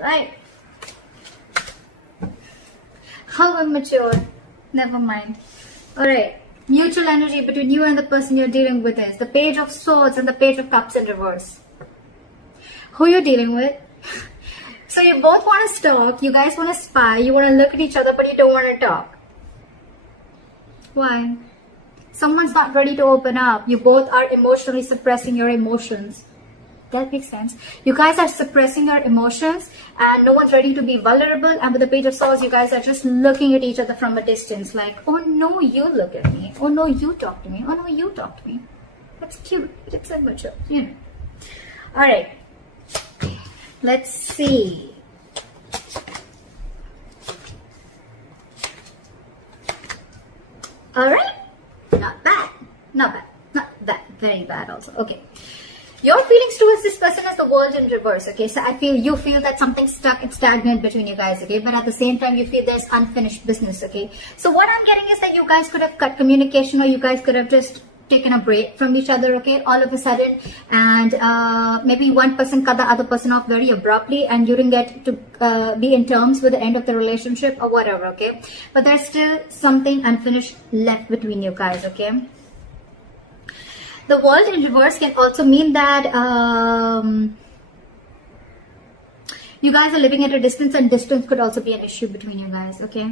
Right. How immature. Never mind. Alright. Mutual energy between you and the person you're dealing with is the Page of Swords and the Page of Cups in reverse. Who you're dealing with? So you both want to stalk, you guys want to spy, you want to look at each other, but you don't want to talk. Why? Someone's not ready to open up. You both are emotionally suppressing your emotions. That makes sense. You guys are suppressing your emotions and no one's ready to be vulnerable. And with the Page of Swords, you guys are just looking at each other from a distance like, oh no, you look at me. Oh no, you talk to me. Oh no, you talk to me. That's cute. It's immature, you know. Alright. Let's see. Alright. Not bad. Not bad. Not bad. Very bad also. Okay. Your feelings towards this person is the World in reverse, okay? So I feel you feel that something's stuck and stagnant between you guys, okay? But at the same time, you feel there's unfinished business, okay? So what I'm getting is that you guys could have cut communication or you guys could have just taken a break from each other, okay? All of a sudden. And maybe one person cut the other person off very abruptly and you didn't get to be in terms with the end of the relationship or whatever, okay? But there's still something unfinished left between you guys, okay? The World in reverse can also mean that you guys are living at a distance and distance could also be an issue between you guys, okay?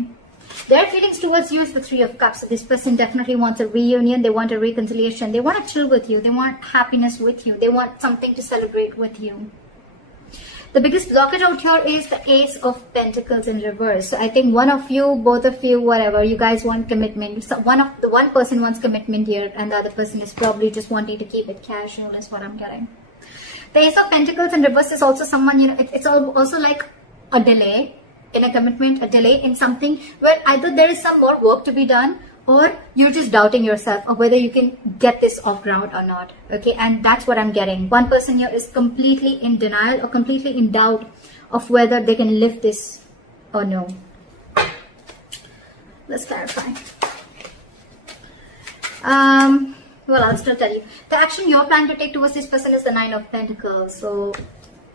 Their feelings towards you is the Three of Cups. So this person definitely wants a reunion. They want a reconciliation. They want to chill with you. They want happiness with you. They want something to celebrate with you. The biggest blockage out here is the Ace of Pentacles in reverse. So I think one of you, both of you, whatever, you guys want commitment. So one person wants commitment here and the other person is probably just wanting to keep it casual is what I'm getting. The Ace of Pentacles in reverse is also someone, you know, it's also like a delay in a commitment, a delay in something where either there is some more work to be done or you're just doubting yourself of whether you can get this off ground or not, okay? And that's what I'm getting. One person here is completely in denial or completely in doubt of whether they can lift this or no. Let's clarify. Well, I'll still tell you. The action you're planning to take towards this person is the Nine of Pentacles. So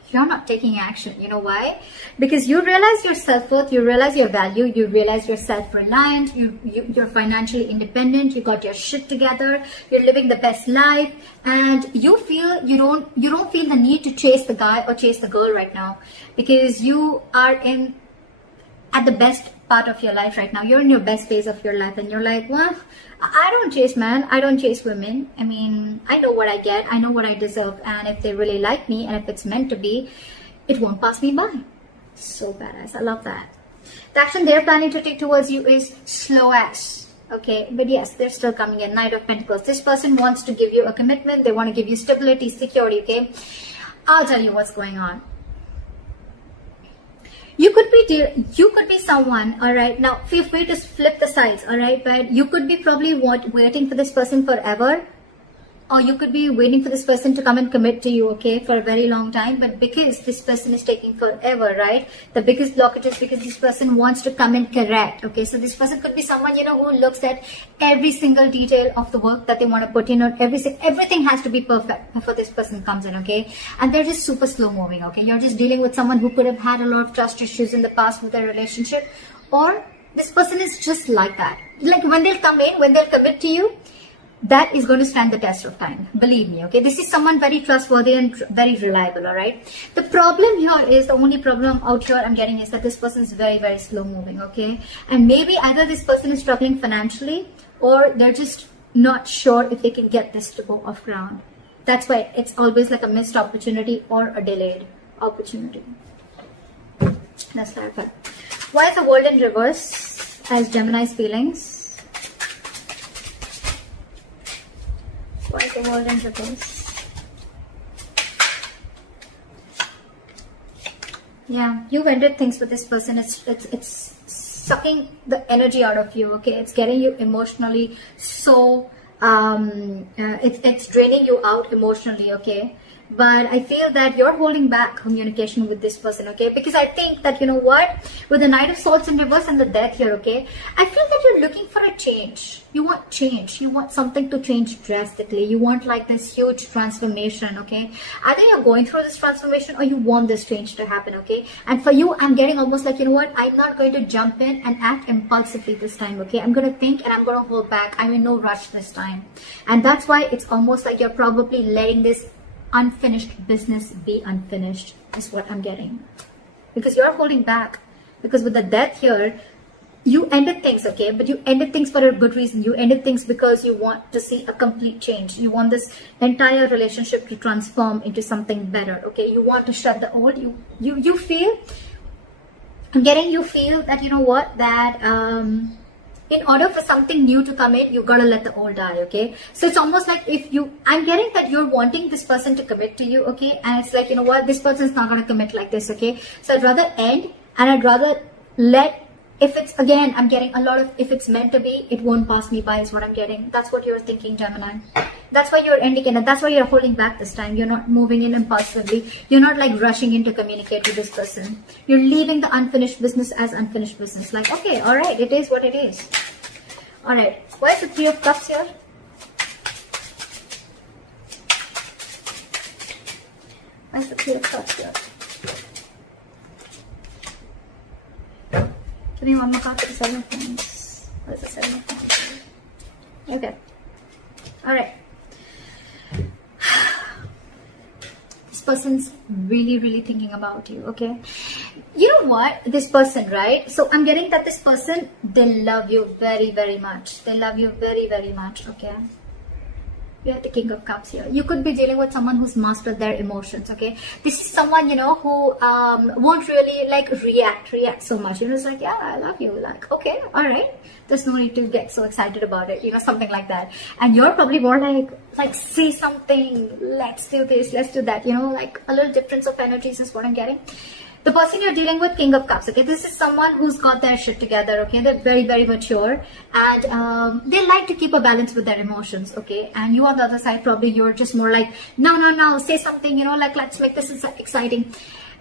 you're not taking action. You know why? Because you realize your self-worth, you realize your value, you realize you're self-reliant, you're financially independent, you got your shit together, you're living the best life, and you feel you don't feel the need to chase the guy or chase the girl right now because you are at the best part of your life right now. You're in your best phase of your life and you're like, well, I don't chase men, I don't chase women. I mean, I know what I get, I know what I deserve, and if they really like me and if it's meant to be, it won't pass me by. So badass. I love that. The action they're planning to take towards you is slow ass. Okay, but yes, they're still coming in. Knight of Pentacles. This person wants to give you a commitment. They want to give you stability, security, okay? I'll tell you what's going on. You could be someone, all right? Now, feel free to flip the sides, all right? But you could be probably waiting for this person forever, or you could be waiting for this person to come and commit to you, okay, for a very long time. But because this person is taking forever, right? The biggest blockage is because this person wants to come and correct, okay? So this person could be someone, you know, who looks at every single detail of the work that they want to put in, or everything has to be perfect before this person comes in, okay? And they're just super slow moving, okay? You're just dealing with someone who could have had a lot of trust issues in the past with their relationship, or this person is just like that. Like when they'll come in, when they'll commit to you, that is going to stand the test of time. Believe me, okay? This is someone very trustworthy and very reliable, all right? The problem here is, the only problem out here I'm getting is that this person is very, very slow moving, okay? And maybe either this person is struggling financially or they're just not sure if they can get this to go off ground. That's why it's always like a missed opportunity or a delayed opportunity. Let's clarify. Why is the World in reverse as Gemini's feelings? Why is the World in reverse? Yeah, you've ended things with this person. It's sucking the energy out of you, okay? It's getting you emotionally so it's draining you out emotionally, okay? but I feel that you're holding back communication with this person, okay? Because I think that, you know what, with the Knight of Swords in reverse and the Death here, okay, I feel that you're looking for a change. You want change. You want something to change drastically. You want like this huge transformation, okay? Either you're going through this transformation or you want this change to happen, okay? And for you, I'm getting almost like, you know what, I'm not going to jump in and act impulsively this time, okay? I'm going to think and I'm going to hold back. I'm in no rush this time. And that's why it's almost like you're probably letting this unfinished business be unfinished, is what I'm getting. Because you're holding back. Because with the Death here, you ended things, okay? But you ended things for a good reason. You ended things because you want to see a complete change. You want this entire relationship to transform into something better, okay? You want to shut the old. You feel, I'm getting, you feel that, you know what, that in order for something new to come in, you gotta let the old die, okay? So it's almost like if you, I'm getting that you're wanting this person to commit to you, okay? And it's like, you know what, this person's not gonna commit like this, okay? So I'd rather end, and I'd rather let, if it's, again, I'm getting a lot of, if it's meant to be, it won't pass me by, is what I'm getting. That's what you're thinking, Gemini. That's why you're ending it, and that's why you're holding back this time. You're not moving in impulsively. You're not like rushing in to communicate with this person. You're leaving the unfinished business as unfinished business. Like, okay, all right, it is what it is. All right, why is the Three of Cups here? Why is the Three of Cups here? Give me one more card for the Seven of Wands. What is the Seven of Wands? Okay. All right. This person's really thinking about you, okay? You know what? This person, right? So I'm getting that this person, they love you very much. They love you very much, okay? We have the King of Cups here. You could be dealing with someone who's mastered their emotions, okay? This is someone, you know, who won't really like react so much. You know, it's like, yeah, I love you. Like, okay, all right. There's no need to get so excited about it, you know, something like that. And you're probably more like say something, let's do this, let's do that, you know, like a little difference of energies is what I'm getting. The person you're dealing with, King of Cups, okay? This is someone who's got their shit together, okay? They're very mature, and they like to keep a balance with their emotions, okay? And you on the other side, probably you're just more like, no, say something, you know, like, let's make this exciting.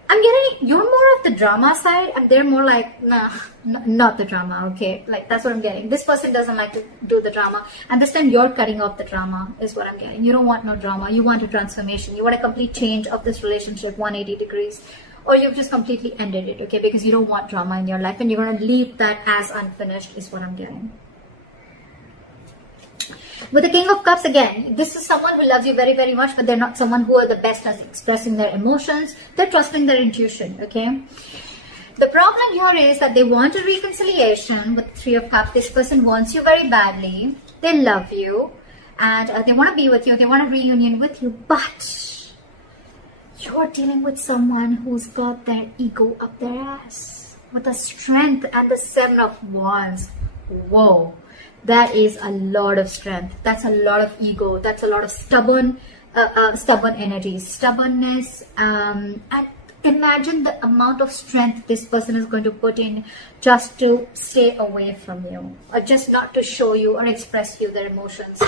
I'm getting, you're more of the drama side, and they're more like, nah, not the drama, okay? Like, that's what I'm getting. This person doesn't like to do the drama, and this time you're cutting off the drama, is what I'm getting. You don't want no drama. You want a transformation. You want a complete change of this relationship, 180 degrees. Or you've just completely ended it, okay? Because you don't want drama in your life, and you're going to leave that as unfinished, is what I'm getting. With the King of Cups, again, this is someone who loves you very much, but they're not someone who are the best at expressing their emotions. They're trusting their intuition, okay? The problem here is that they want a reconciliation with the Three of Cups. This person wants you very badly. They love you, and they want to be with you. They want a reunion with you, but you're dealing with someone who's got their ego up their ass with the Strength and the Seven of Wands. Whoa, that is a lot of strength. That's a lot of ego. That's a lot of stubborn energies, stubbornness. And imagine the amount of strength this person is going to put in just to stay away from you, or just not to show you or express you their emotions.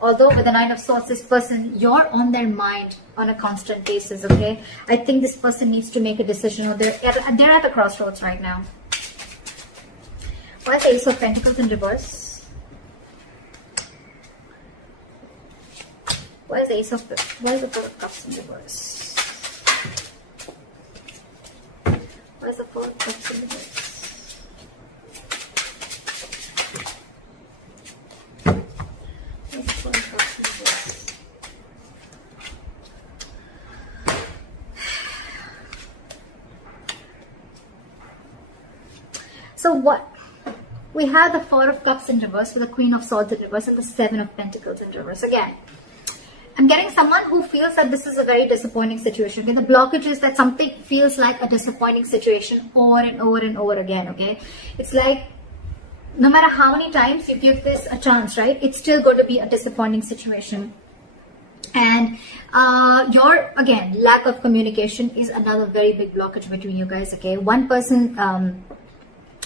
Although with the Nine of Swords, this person, you're on their mind on a constant basis, okay? I think this person needs to make a decision, or they're at the crossroads right now. Why is the Ace of Pentacles in reverse? Why is the Four of Cups in reverse? Why is the Four of Cups in reverse? So what? We have the Four of Cups in reverse with the Queen of Swords in reverse and the Seven of Pentacles in reverse. Again, I'm getting someone who feels that this is a very disappointing situation. Okay? The blockage is that something feels like a disappointing situation over and over again. Okay, it's like no matter how many times you give this a chance, right? It's still going to be a disappointing situation. And your, again, lack of communication is another very big blockage between you guys. Okay, one person.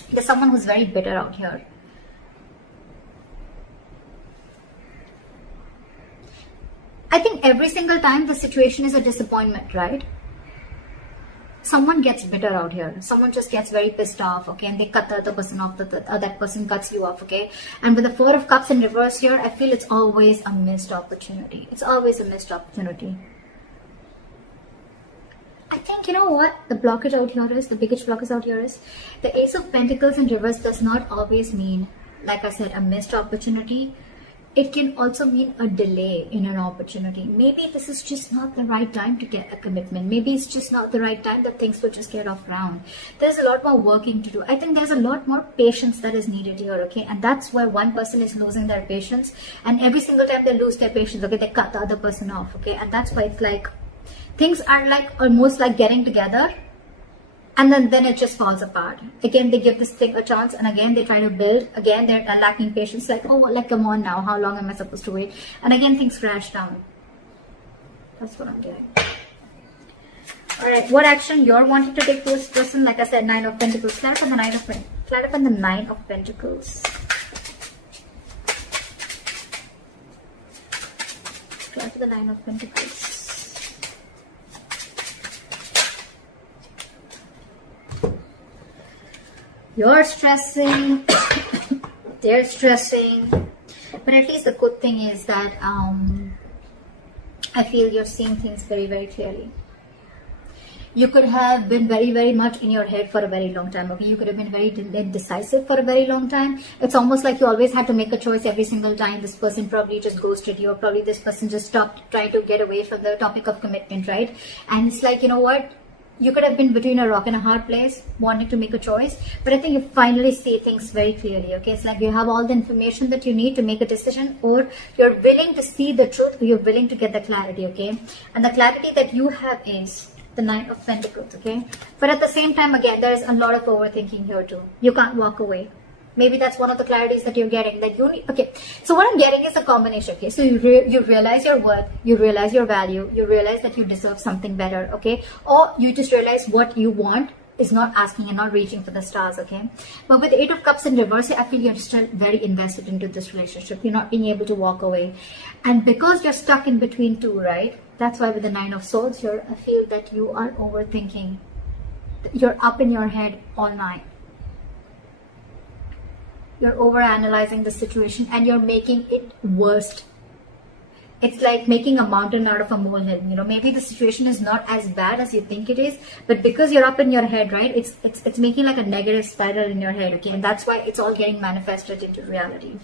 There's someone who's very bitter out here. I think every single time the situation is a disappointment, right? Someone gets bitter out here. Someone just gets very pissed off, okay, and they cut the other person off, that person cuts you off, okay. And with the Four of Cups in reverse here, I feel it's always a missed opportunity. It's always a missed opportunity. I think, you know what the blockage out here is, the biggest blockage out here is, the Ace of Pentacles in reverse does not always mean, like I said, a missed opportunity. It can also mean a delay in an opportunity. Maybe this is just not the right time to get a commitment. Maybe it's just not the right time that things will just get off ground. There's a lot more working to do. I think there's a lot more patience that is needed here, okay? And that's where one person is losing their patience. And every single time they lose their patience, okay, they cut the other person off, okay? And that's why it's like, things are like almost like getting together, and then it just falls apart. Again, they give this thing a chance, and again they try to build. Again, they're lacking patience, like, oh, like, come on now, how long am I supposed to wait? And again, things crash down. That's what I'm getting. All right, what action you're wanting to take towards this person? Like I said, Nine of Pentacles. Clarify the Nine of Pentacles. Clarify the Nine of Pentacles. Clarify the Nine of Pentacles. You're stressing, they're stressing, but at least the good thing is that I feel you're seeing things very, very clearly. You could have been very, very much in your head for a very long time. Okay, you could have been very indecisive for a very long time. It's almost like you always had to make a choice every single time. This person probably just ghosted you, or probably this person just stopped trying to get away from the topic of commitment, right? And it's like, you know what? You could have been between a rock and a hard place, wanting to make a choice, but I think you finally see things very clearly, okay? It's like you have all the information that you need to make a decision, or you're willing to see the truth, or you're willing to get the clarity, okay? And the clarity that you have is the Nine of Pentacles, okay? But at the same time, again, there's a lot of overthinking here too. You can't walk away. Maybe that's one of the clarities that you're getting, that you need. Okay, so what I'm getting is a combination, okay? So you realize your worth, you realize your value, you realize that you deserve something better, okay? Or you just realize what you want is not asking and not reaching for the stars, okay? But with the Eight of Cups in reverse, I feel you're still very invested into this relationship. You're not being able to walk away. And because you're stuck in between two, right? That's why with the Nine of Swords here, I feel that you are overthinking. You're up in your head all night. You're overanalyzing the situation and you're making it worse. It's like making a mountain out of a molehill. You know, maybe the situation is not as bad as you think it is, but because you're up in your head, right? It's making like a negative spiral in your head, okay? And that's why it's all getting manifested into reality.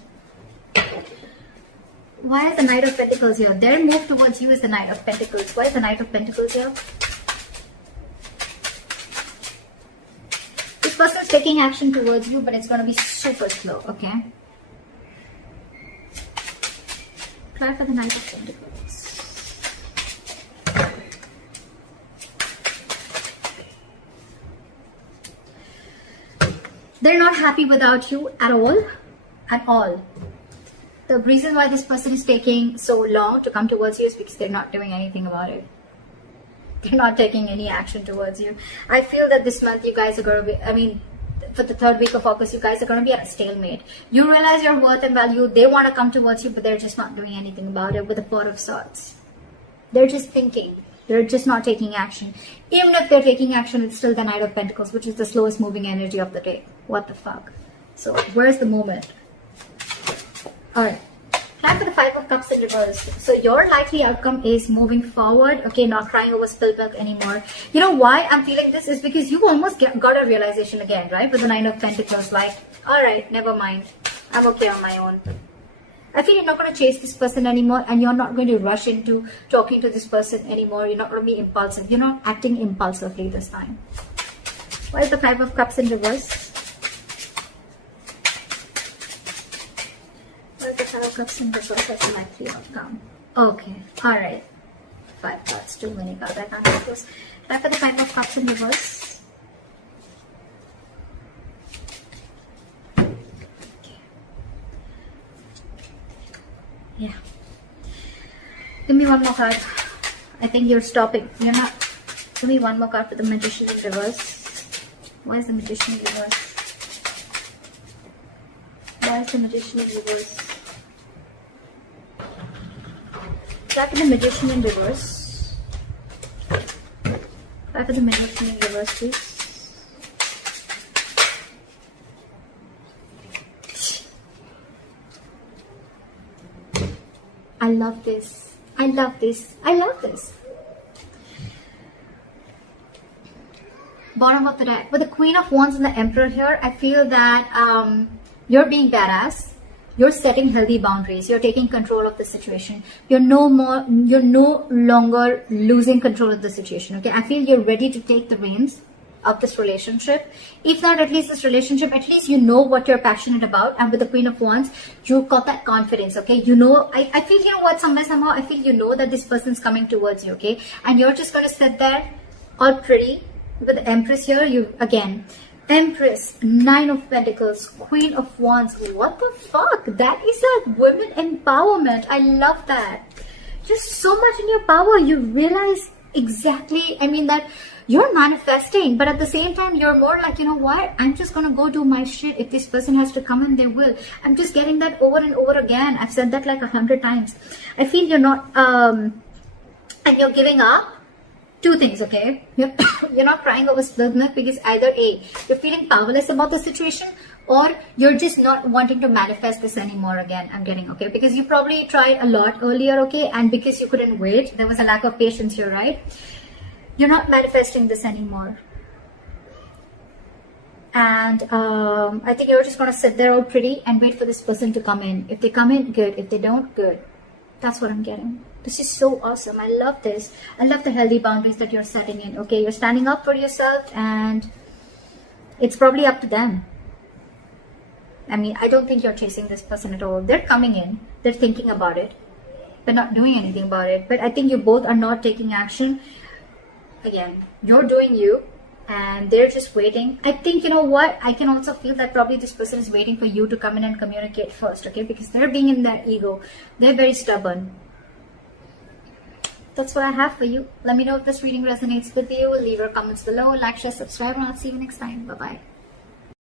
Why is the Knight of Pentacles here? Their move towards you is the Knight of Pentacles. Why is the Knight of Pentacles here? This person's taking action towards you, but it's going to be super slow, okay? Try for the Knight of Pentacles. They're not happy without you at all. At all. The reason why this person is taking so long to come towards you is because they're not doing anything about it. They're not taking any action towards you. I feel that this month you guys are going to be, for the third week of August, you guys are going to be at a stalemate. You realize your worth and value. They want to come towards you, but they're just not doing anything about it with the Four of Swords. They're just thinking. They're just not taking action. Even if they're taking action, it's still the Knight of Pentacles, which is the slowest moving energy of the day. What the fuck? So, where's the moment? Alright. Time for the Five of Cups in reverse. So your likely outcome is moving forward. Okay, not crying over spilled milk anymore. You know why I'm feeling this is because you almost got a realization again, right? With the Nine of Pentacles, like, alright, never mind. I'm okay on my own. I feel you're not going to chase this person anymore, and you're not going to rush into talking to this person anymore. You're not going to be impulsive. You're not acting impulsively this time. Why is the Five of Cups in reverse? Five of Cups in reverse as a likely outcome. Okay, alright. 5 cards, too many cards. I can't get this. Try for the Five of Cups in reverse. Okay. Yeah. Give me one more card. I think you're stopping. You're not. Give me one more card for the Magician in reverse. Why is the Magician in reverse? Why is the Magician in reverse? Try for the Magician in reverse. Try for the Magician in reverse, please. I love this. I love this. I love this. Bottom of the deck. With the Queen of Wands and the Emperor here, I feel that you're being badass. You're setting healthy boundaries. You're taking control of the situation. You're no longer losing control of the situation. Okay, I feel you're ready to take the reins of this relationship. If not at least this relationship, at least you know what you're passionate about. And with the Queen of Wands, you've got that confidence. Okay, you know, I feel, you know what, somehow I feel you know that this person's coming towards you. Okay, and you're just going to sit there all pretty. With the Empress here, you again, Empress, 9 of Pentacles, Queen of Wands. What the fuck? That is like women empowerment. I love that. Just so much in your power. You realize exactly, I mean, that you're manifesting, but at the same time, you're more like, you know what? I'm just gonna go do my shit. If this person has to come in, they will. I'm just getting that over and over again. I've said that like 100 times. I feel you're not, and you're giving up. Two things, okay? You're not crying over spilled milk because either A, you're feeling powerless about the situation, or you're just not wanting to manifest this anymore again. I'm getting, okay? Because you probably tried a lot earlier, okay? And because you couldn't wait, there was a lack of patience here, right? You're not manifesting this anymore. And I think you're just going to sit there all pretty and wait for this person to come in. If they come in, good. If they don't, good. That's what I'm getting. This is so awesome. I love this. I love the healthy boundaries that you're setting in. Okay, you're standing up for yourself and it's probably up to them. I mean, I don't think you're chasing this person at all. They're coming in. They're thinking about it. They're not doing anything about it. But I think you both are not taking action. Again, you're doing you and they're just waiting. I think, you know what? I can also feel that probably this person is waiting for you to come in and communicate first. Okay, because they're being in their ego. They're very stubborn. That's what I have for you. Let me know if this reading resonates with you. Leave your comments below, like, share, subscribe, and I'll see you next time. Bye-bye.